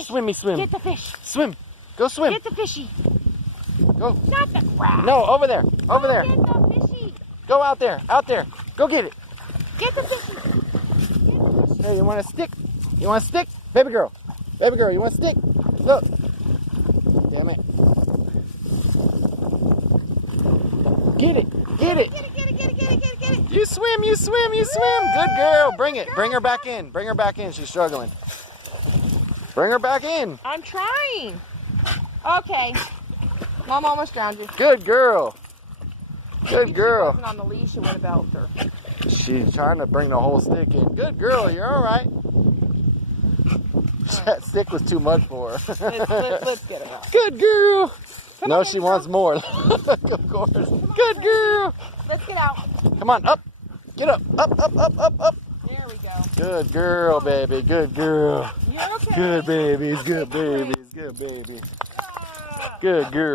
Swim me, swim. Get the fish. Swim. Go swim. Get the fishy. Go. Not the crab. No, over there. Over there. Get the fishy. Go out there. Out there. Go get it. Get the fishy. Hey, you want a stick? You want a stick? Baby girl. Baby girl, you want a stick? Look. Damn it. Get it. Get it. Get it, get it, get it, get it, get it, get it. You swim, you swim, you swim. Good girl. Bring it. Bring her back in. Bring her back in. She's struggling. Bring her back in. I'm trying. Okay. Mom almost drowned you. Good girl. Good If girl. She wasn't on the leash, it would have helped her. She's trying to bring the whole stick in. Good girl. You're all right. That stick was too much for her. Let's get her out. Good girl. Come No, on, she girl. wants more. Of course. Good girl. Let's get out. Come on, up. Get up. Up, up, up, up, up. There we go. Good girl, baby. Good girl. You're okay. Good babies. Good babies. Good baby. Ah. Good girl.